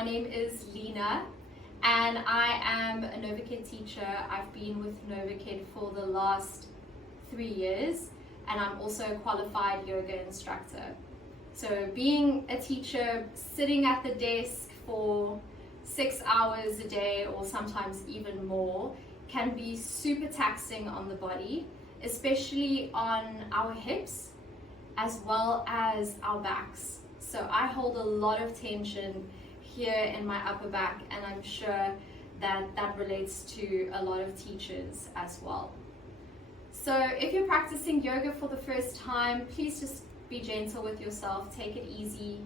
my name is Lena and I am a Novakid teacher. I've been with Novakid for the last 3 years and I'm also a qualified yoga instructor. So being a teacher, sitting at the desk for 6 hours a day or sometimes even more can be super taxing on the body, especially on our hips as well as our backs. So I hold a lot of tension here in my upper back, and I'm sure that that relates to a lot of teachers as well. So if you're practicing yoga for the first time, please just be gentle with yourself, take it easy,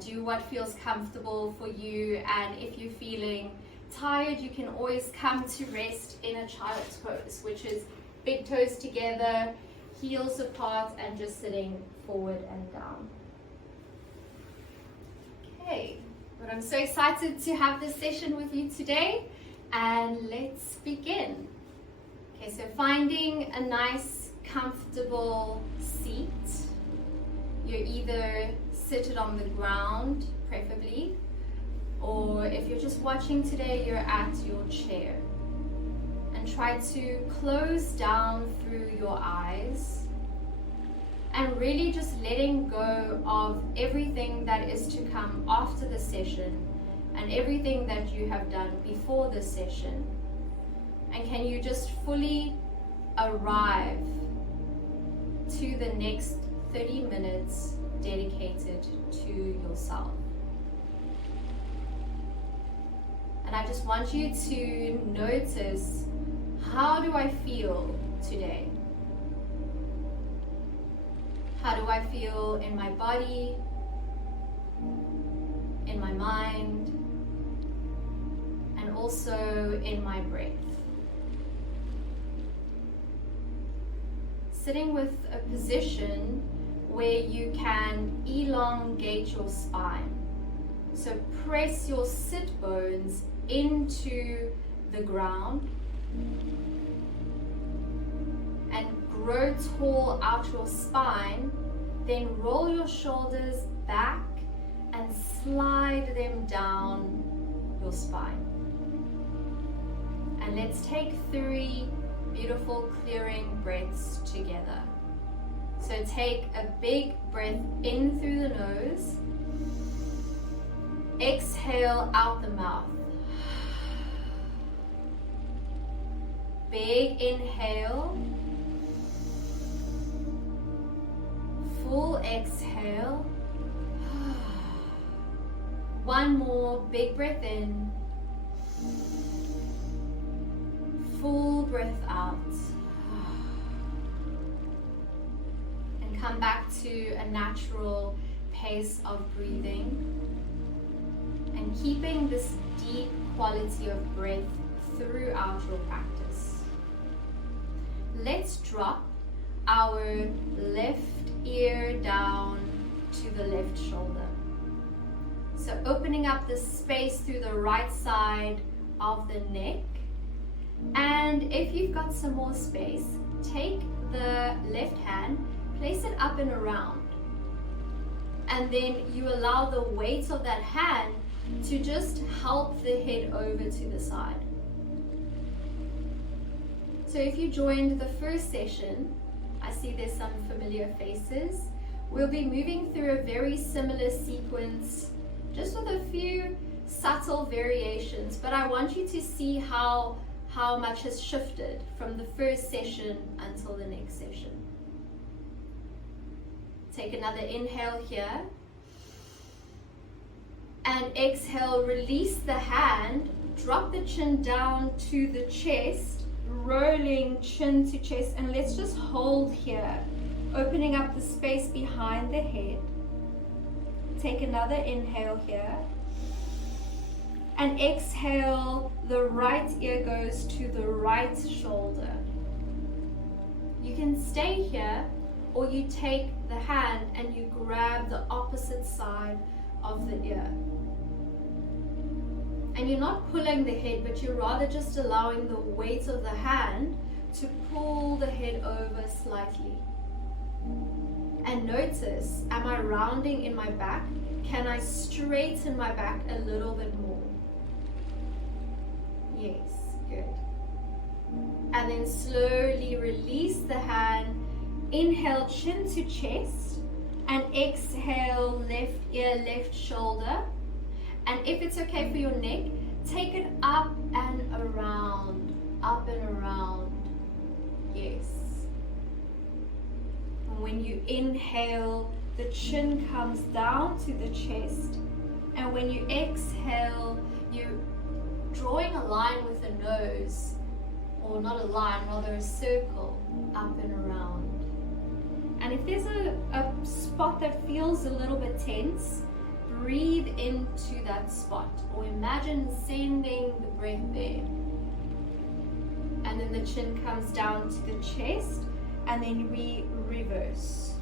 do what feels comfortable for you, and if you're feeling tired, you can always come to rest in a child's pose, which is big toes together, heels apart, and just sitting forward and down. Okay, but I'm so excited to have this session with you today, and let's begin. Okay, so finding a nice, comfortable seat. You're either seated on the ground, preferably, or if you're just watching today, you're at your chair. And try to close down through your eyes and really just letting go of everything that is to come after the session and everything that you have done before the session. And can you just fully arrive to the next 30 minutes dedicated to yourself. And I just want you to notice, how do I feel today? How do I feel in my body, in my mind, and also in my breath? Sitting with a position where you can elongate your spine. So press your sit bones into the ground and grow tall out your spine, then roll your shoulders back and slide them down your spine. And let's take 3 beautiful clearing breaths together. So take a big breath in through the nose, exhale out the mouth. Big inhale, full exhale. One more big breath in, full breath out. And come back to a natural pace of breathing and keeping this deep quality of breath throughout your practice. Let's drop our left ear down to the left shoulder. So opening up the space through the right side of the neck. And if you've got some more space, take the left hand, place it up and around. And then you allow the weight of that hand to just help the head over to the side. So if you joined the first session, I see there's some familiar faces. We'll be moving through a very similar sequence, just with a few subtle variations, but I want you to see how much has shifted from the first session until the next session. Take another inhale here. And exhale, release the hand, drop the chin down to the chest, rolling chin to chest, and let's just hold here, opening up the space behind the head. Take another inhale here. And exhale, the right ear goes to the right shoulder. You can stay here, or you take the hand and you grab the opposite side of the ear. And you're not pulling the head, but you're rather just allowing the weight of the hand to pull the head over slightly. And notice, am I rounding in my back Can I straighten my back a little bit more? Yes, good. And then slowly release the hand. Inhale, chin to chest, and exhale, left ear, left shoulder. And if it's okay for your neck, take it up and around, up and around. Yes. And when you inhale, the chin comes down to the chest, and when you exhale, you're drawing a line with the nose, or not a line, rather a circle, up and around. And if there's a spot that feels a little bit tense, breathe into that spot, or imagine sending the breath there. And then the chin comes down to the chest, and then we reverse.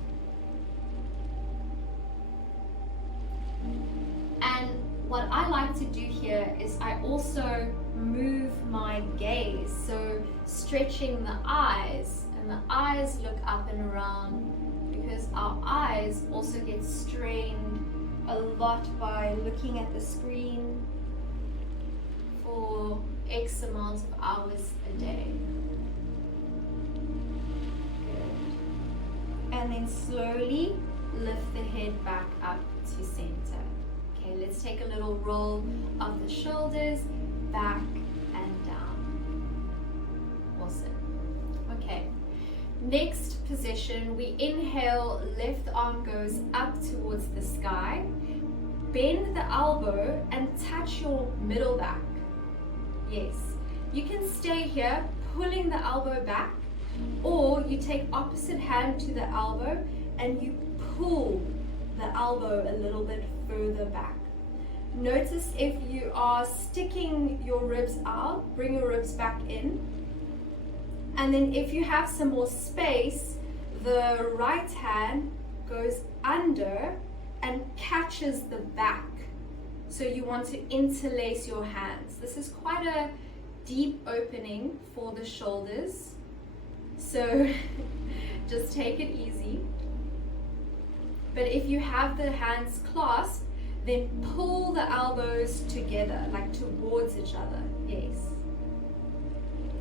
And what I like to do here is I also move my gaze, so stretching the eyes, and the eyes look up and around, because our eyes also get strained a lot by looking at the screen for X amount of hours a day. Good. And then slowly lift the head back up to center. Okay, let's take a little roll of the shoulders back and down. Awesome. Okay, next position, we inhale, left arm goes up towards the sky. Bend the elbow and touch your middle back. Yes, you can stay here pulling the elbow back, or you take opposite hand to the elbow and you pull the elbow a little bit further back. Notice if you are sticking your ribs out, bring your ribs back in. And then if you have some more space, the right hand goes under and catches the back. So you want to interlace your hands. This is quite a deep opening for the shoulders. So just take it easy. But if you have the hands clasped, then pull the elbows together, like towards each other. Yes.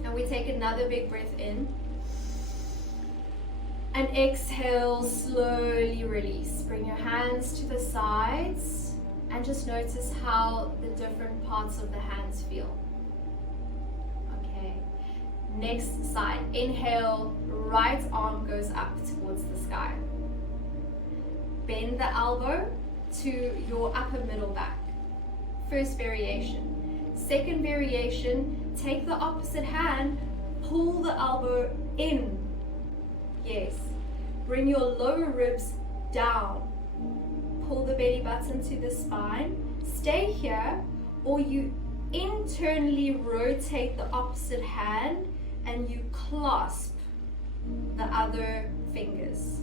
And we take another big breath in. And exhale, slowly release. Bring your hands to the sides and just notice how the different parts of the hands feel. Okay. Next side. Inhale, right arm goes up towards the sky. Bend the elbow to your upper middle back. First variation. Second variation, take the opposite hand, pull the elbow in. Yes. Bring your lower ribs down. Pull the belly button to the spine. Stay here, or you internally rotate the opposite hand and you clasp the other fingers.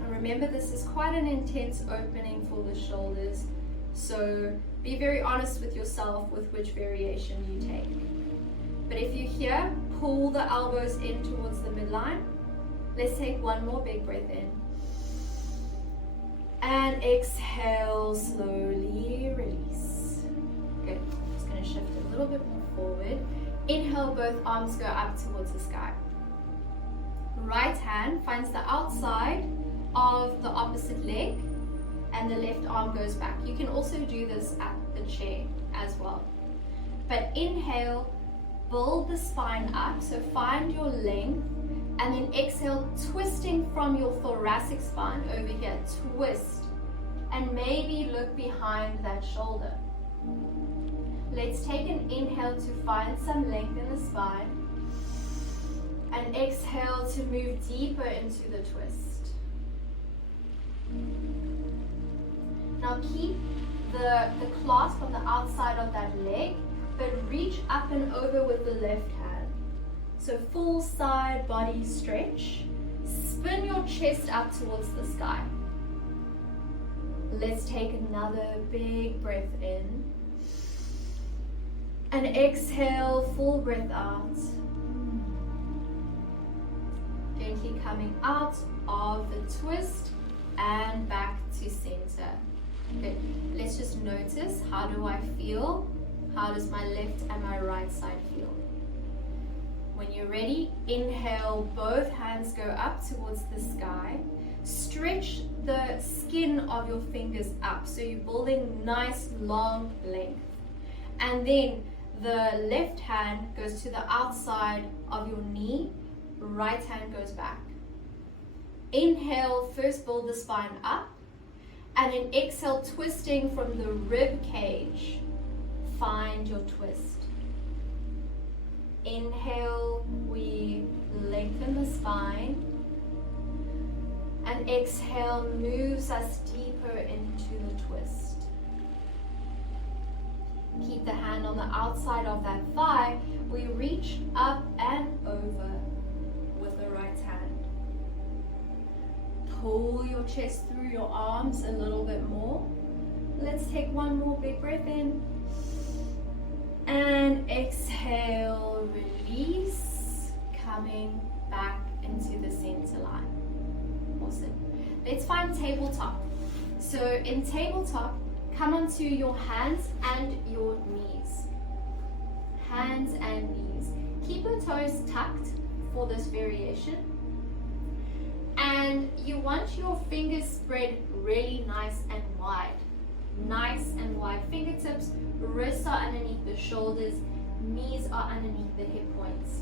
And remember, this is quite an intense opening for the shoulders, so be very honest with yourself with which variation you take. But if you're here, pull the elbows in towards the midline. Let's take one more big breath in. And exhale, slowly release. Good. I'm just going to shift a little bit more forward. Inhale, both arms go up towards the sky. Right hand finds the outside of the opposite leg, and the left arm goes back. You can also do this at the chair as well. But inhale, build the spine up, so find your length, and then exhale, twisting from your thoracic spine over here, twist, and maybe look behind that shoulder. Let's take an inhale to find some length in the spine, and exhale to move deeper into the twist. Now keep the clasp on the outside of that leg, but reach up and over with the left hand. So full side body stretch. Spin your chest up towards the sky. Let's take another big breath in. And exhale, full breath out. Gently coming out of the twist and back to center. Good. Let's just notice, how do I feel? How does my left and my right side feel? When you're ready, inhale, both hands go up towards the sky. Stretch the skin of your fingers up, so you're building nice long length. And then the left hand goes to the outside of your knee, right hand goes back. Inhale, first build the spine up, and then exhale, twisting from the rib cage. Find your twist. Inhale, we lengthen the spine, and exhale moves us deeper into the twist. Keep the hand on the outside of that thigh. We reach up and over with the right hand. Pull your chest through your arms a little bit more. Let's take one more big breath in. And exhale, release, coming back into the center line. Awesome. Let's find tabletop. So in tabletop, come onto your hands and your knees. Hands and knees. Keep your toes tucked for this variation. And you want your fingers spread really nice and wide. Nice and wide. Fingertips, wrists are underneath the shoulders, knees are underneath the hip points.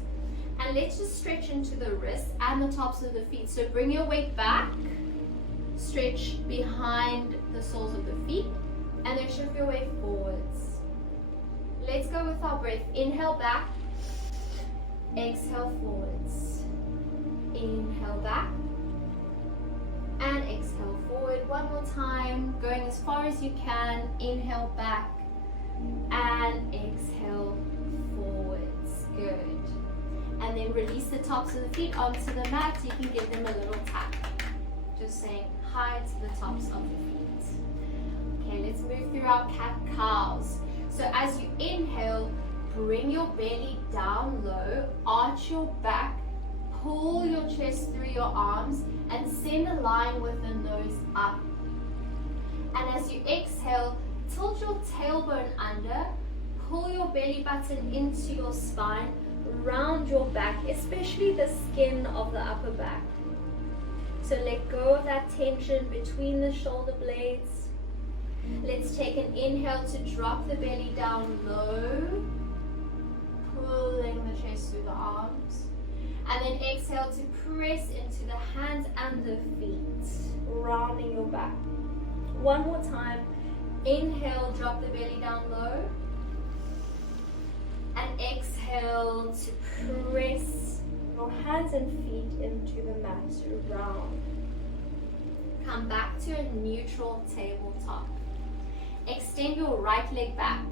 And let's just stretch into the wrists and the tops of the feet. So bring your weight back, stretch behind the soles of the feet, and then shift your weight forwards. Let's go with our breath. Inhale back, exhale forwards. Inhale back, and exhale forward. One more time, going as far as you can. Inhale back and exhale forwards. Good. And then release the tops of the feet onto the mat. You can give them a little tap. Just saying hi to the tops of the feet. Okay, let's move through our cat-cows. So as you inhale, bring your belly down low, arch your back, pull your chest through your arms, and send a line with the nose up. And as you exhale, tilt your tailbone under, pull your belly button into your spine, round your back, especially the skin of the upper back. So let go of that tension between the shoulder blades. Let's take an inhale to drop the belly down low, pulling the chest through the arms. And then exhale to press into the hands and the feet, rounding your back. One more time. Inhale, drop the belly down low. And exhale to press your hands and feet into the mat, round. Come back to a neutral tabletop. Extend your right leg back.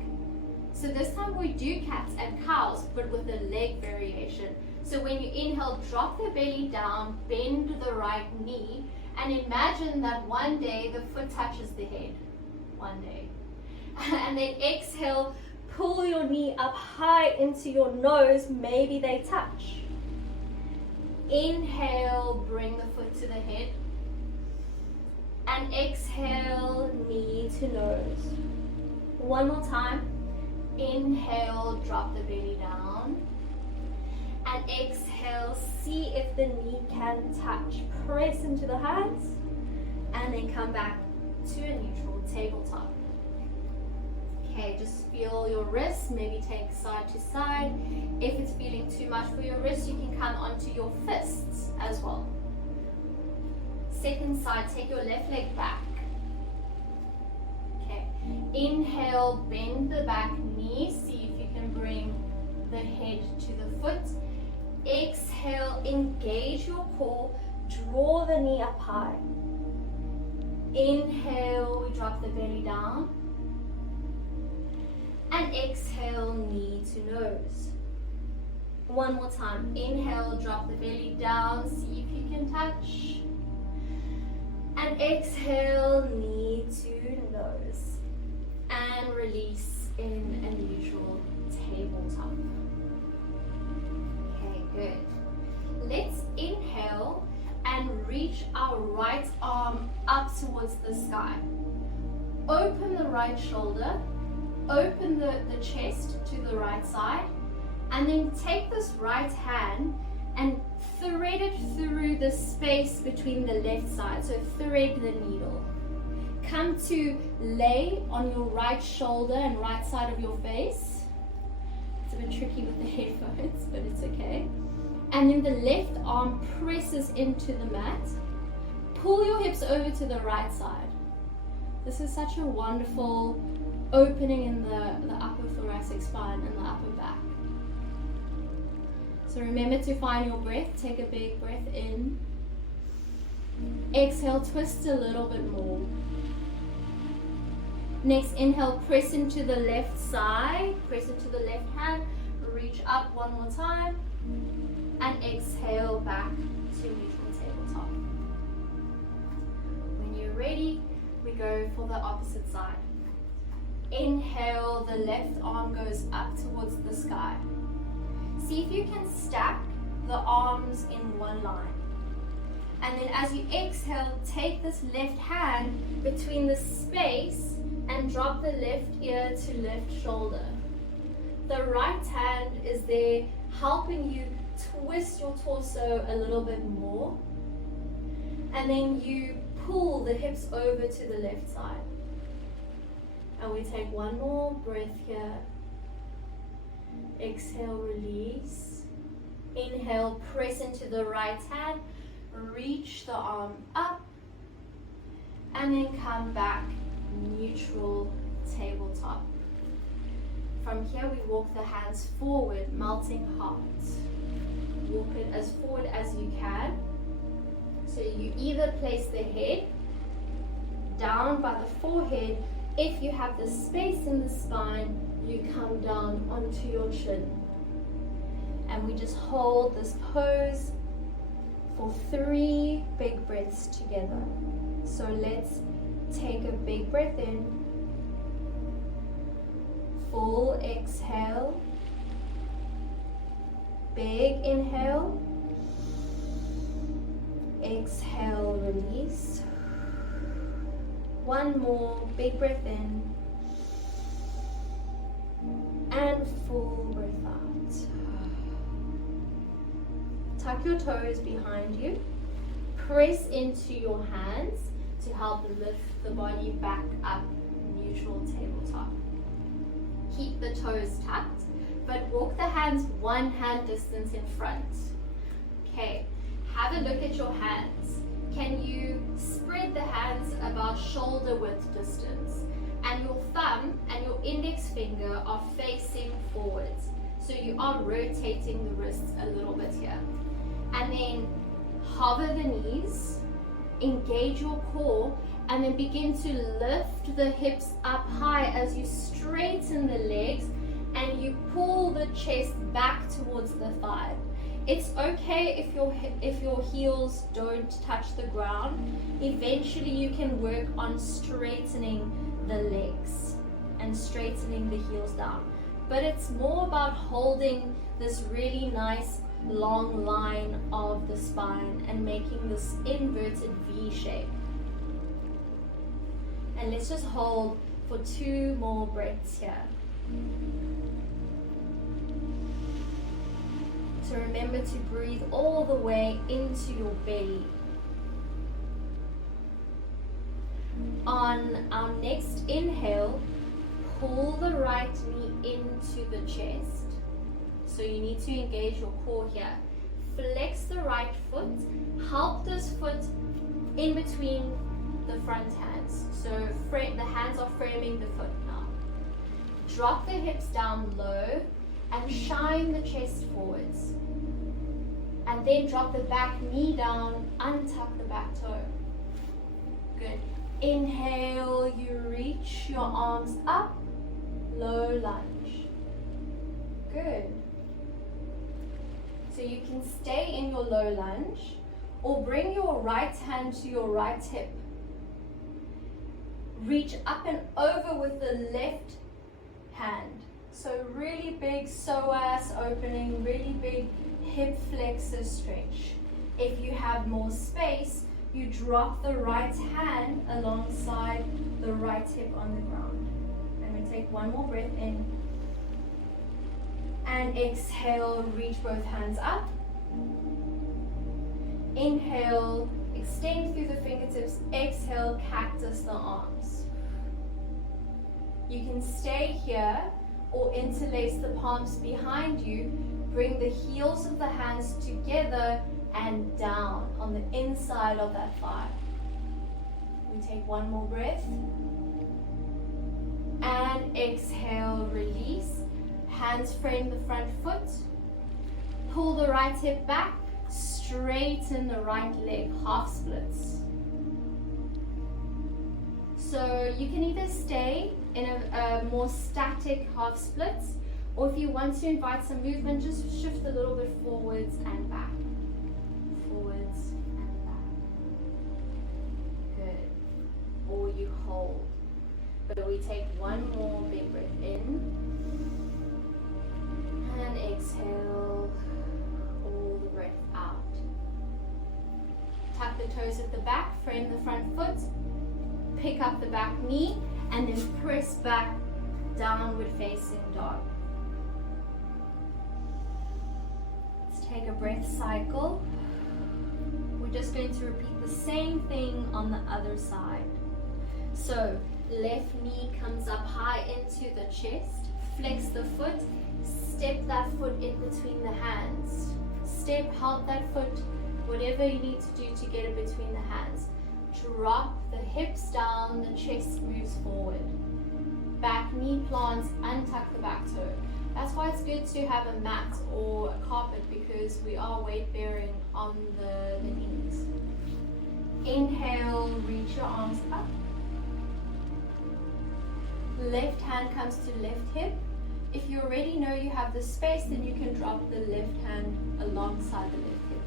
So this time we do cats and cows, but with the leg variation. So when you inhale, drop the belly down, bend the right knee, and imagine that one day the foot touches the head. One day. And then exhale, pull your knee up high into your nose, maybe they touch. Inhale, bring the foot to the head. And exhale, knee to nose. One more time. Inhale, drop the belly down. And exhale, see if the knee can touch. Press into the hands. And then come back to a neutral tabletop. Okay, just feel your wrists, maybe take side to side. If it's feeling too much for your wrists, you can come onto your fists as well. Second side, take your left leg back. Okay, inhale, bend the back knee. See if you can bring the head to the foot. Exhale, engage your core, draw the knee up high. Inhale, we drop the belly down. And exhale, knee to nose. One more time. Inhale, drop the belly down. See if you can touch. And exhale, knee to nose. And release in a neutral tabletop. Okay, good. Let's inhale and reach our right arm up towards the sky. open the right shoulder, open the chest to the right side, and then take this right hand and thread it through the space between the left side. So thread the needle. Come to lay on your right shoulder and right side of your face. It's a bit tricky with the headphones, but it's okay. And then the left arm presses into the mat. Pull your hips over to the right side. This is such a wonderful opening in the upper thoracic spine and the upper back. So remember to find your breath. Take a big breath in. Exhale, twist a little bit more. Next, inhale, press into the left side. Press into the left hand. Reach up one more time. And exhale back to neutral tabletop. When you're ready, we go for the opposite side. Inhale, the left arm goes up towards the sky. See if you can stack the arms in one line. And then as you exhale, take this left hand between the space and drop the left ear to left shoulder. The right hand is there helping you twist your torso a little bit more. And then you pull the hips over to the left side. And we take one more breath here. Exhale, release. Inhale, press into the right hand. Reach the arm up. And then come back, neutral tabletop. From here, we walk the hands forward, melting heart. Walk it as forward as you can. So you either place the head down by the forehead. If you have the space in the spine, you come down onto your chin. And we just hold this pose for 3 big breaths together. So let's take a big breath in. Full exhale. Big inhale. Exhale, release. One more big breath in. And full breath out. Tuck your toes behind you. Press into your hands to help lift the body back up, neutral tabletop. Keep the toes tucked, but walk the hands 1 hand distance in front. Okay, have a look at your hands. Can you spread the hands about shoulder width distance? And your thumb and your index finger are facing forwards. So you are rotating the wrists a little bit here. And then hover the knees, engage your core, and then begin to lift the hips up high as you straighten the legs and you pull the chest back towards the thigh. It's okay if your heels don't touch the ground. Eventually you can work on straightening the legs and straightening the heels down. But it's more about holding this really nice long line of the spine and making this inverted V shape. And let's just hold for 2 more breaths here. So remember to breathe all the way into your belly. On our next inhale, pull the right knee into the chest. So you need to engage your core here. Flex the right foot. Help this foot in between the front hands. So the hands are framing the foot now. Drop the hips down low and shine the chest forwards. And then drop the back knee down, untuck the back toe. Good. Inhale, you reach your arms up, low lunge. Good. So you can stay in your low lunge or bring your right hand to your right hip. Reach up and over with the left hand. So really big psoas opening, really big hip flexor stretch. If you have more space, you drop the right hand alongside the right hip on the ground. And we take one more breath in. And exhale, reach both hands up. Inhale, extend through the fingertips. Exhale, cactus the arms. You can stay here or interlace the palms behind you. Bring the heels of the hands together and down on the inside of that thigh. We take one more breath. And exhale, release. Hands frame the front foot. Pull the right hip back. Straighten the right leg, half splits. So you can either stay in a more static half splits, or if you want to invite some movement, just shift a little bit forwards and back. Forwards and back. Good. Or you hold. But we take one more big breath in. And exhale. All the breath out. Tuck the toes at the back, frame the front foot. Pick up the back knee and then press back, downward facing dog. Let's take a breath cycle. We're just going to repeat the same thing on the other side. So left knee comes up high into the chest, flex the foot, step that foot in between the hands. Step, help that foot, whatever you need to do to get it between the hands. Drop the hips down, the chest moves forward. Back knee plants, untuck the back toe. That's why it's good to have a mat or a carpet, because we are weight bearing on the knees. Inhale, reach your arms up. Left hand comes to left hip. If you already know you have the space, then you can drop the left hand alongside the left hip.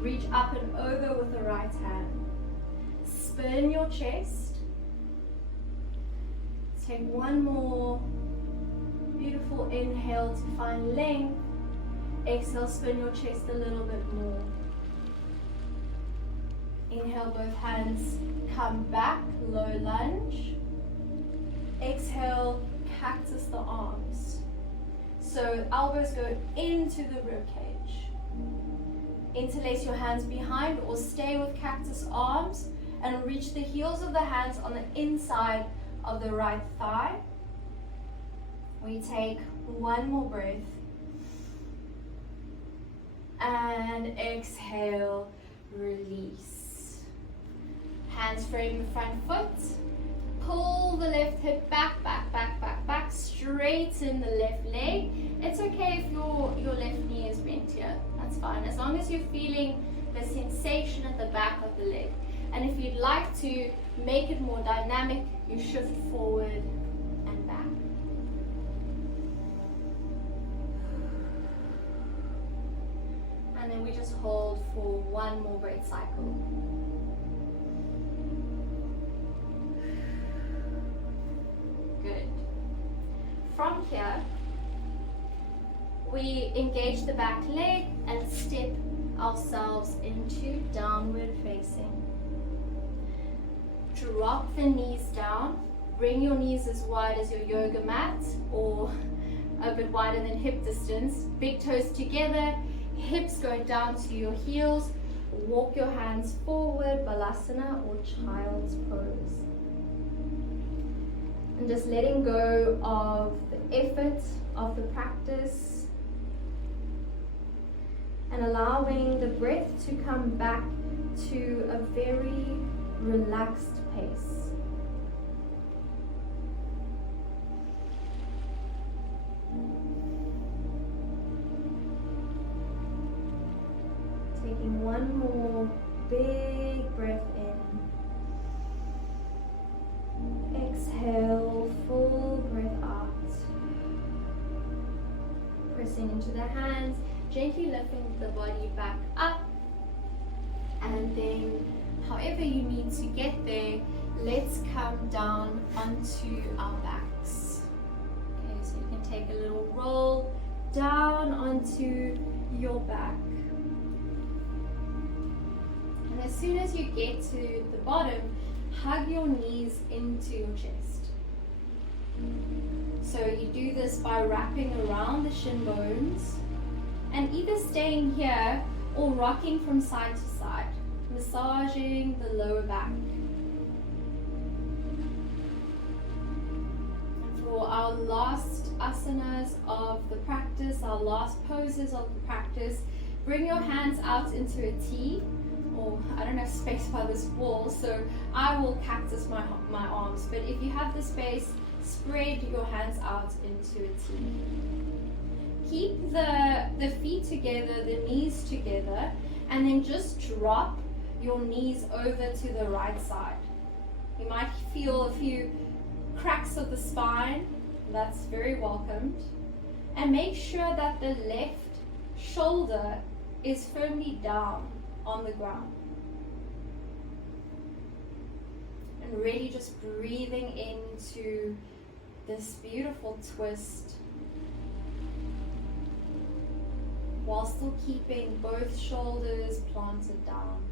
Reach up and over with the right hand. Spin your chest. Take one more beautiful inhale to find length. Exhale, spin your chest a little bit more. Inhale, both hands come back, low lunge. Exhale, cactus the arms. So elbows go into the rib cage. Interlace your hands behind or stay with cactus arms and reach the heels of the hands on the inside of the right thigh. We take one more breath. And exhale, release. Hands frame the front foot. Pull the left hip back, back, back, back, back. Straighten the left leg. It's okay if your left knee is bent here. That's fine. As long as you're feeling the sensation at the back of the leg. And if you'd like to make it more dynamic, you shift forward and back. And then we just hold for one more breath cycle. Good. From here, we engage the back leg and step ourselves into downward facing. Drop the knees down. Bring your knees as wide as your yoga mat or a bit wider than hip distance. Big toes together, hips going down to your heels. Walk your hands forward, Balasana or Child's Pose. And just letting go of the effort of the practice and allowing the breath to come back to a very relaxed pace. Taking one more big breath in. Exhale, full breath out. Pressing into the hands, gently lifting the body back up. And then, however you need to get there, let's come down onto our backs. Okay, so you can take a little roll down onto your back. And as soon as you get to the bottom, hug your knees into your chest. So you do this by wrapping around the shin bones and either staying here or rocking from side to side, massaging the lower back. And for our last asanas of the practice, our last poses of the practice, bring your hands out into a T, or I don't have space by this wall, so I will cactus my arms, but if you have the space, spread your hands out into a T. Keep the feet together, the knees together, and then just drop your knees over to the right side. You might feel a few cracks of the spine, that's very welcomed. And make sure that the left shoulder is firmly down on the ground. And really just breathing into this beautiful twist while still keeping both shoulders planted down.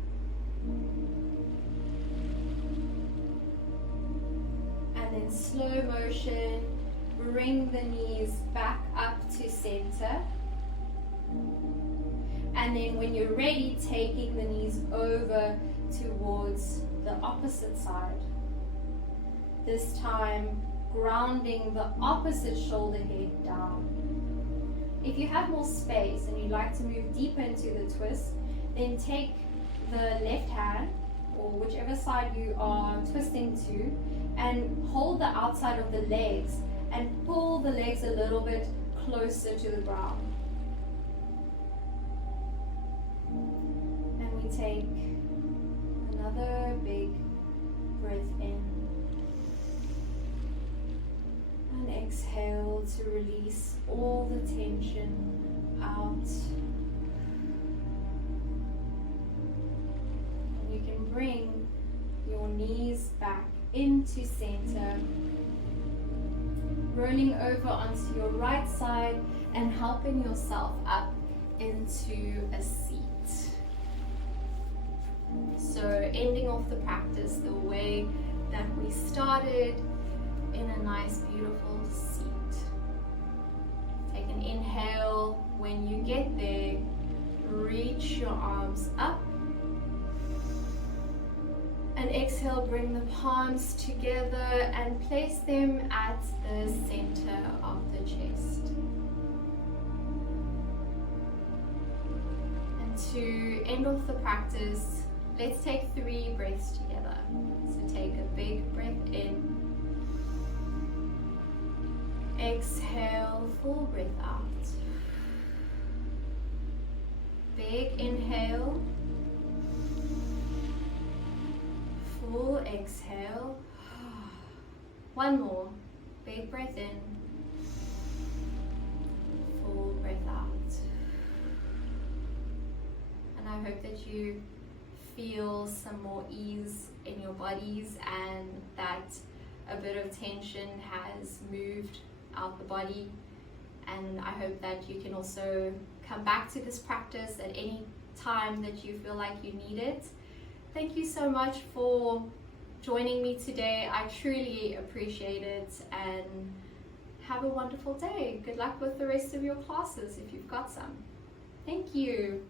And then slow motion, bring the knees back up to center. And then when you're ready, taking the knees over towards the opposite side. This time, grounding the opposite shoulder head down. If you have more space and you'd like to move deeper into the twist, then take the left hand, or whichever side you are twisting to, and hold the outside of the legs and pull the legs a little bit closer to the ground. And we take another big breath in. And exhale to release all the tension out. And you can bring your knees back into center, rolling over onto your right side and helping yourself up into a seat. So ending off the practice the way that we started, in a nice beautiful seat. Take an inhale. When you get there, reach your arms up, and exhale, bring the palms together and place them at the center of the chest. And to end off the practice, let's take 3 breaths together. So take a big breath in. Exhale, full breath out. Big inhale. Full exhale. One more. Big breath in. Full breath out. And I hope that you feel some more ease in your bodies and that a bit of tension has moved out the body, and I hope that you can also come back to this practice at any time that you feel like you need it. Thank you so much for joining me today. I truly appreciate it, and have a wonderful day. Good luck with the rest of your classes if you've got some. Thank you.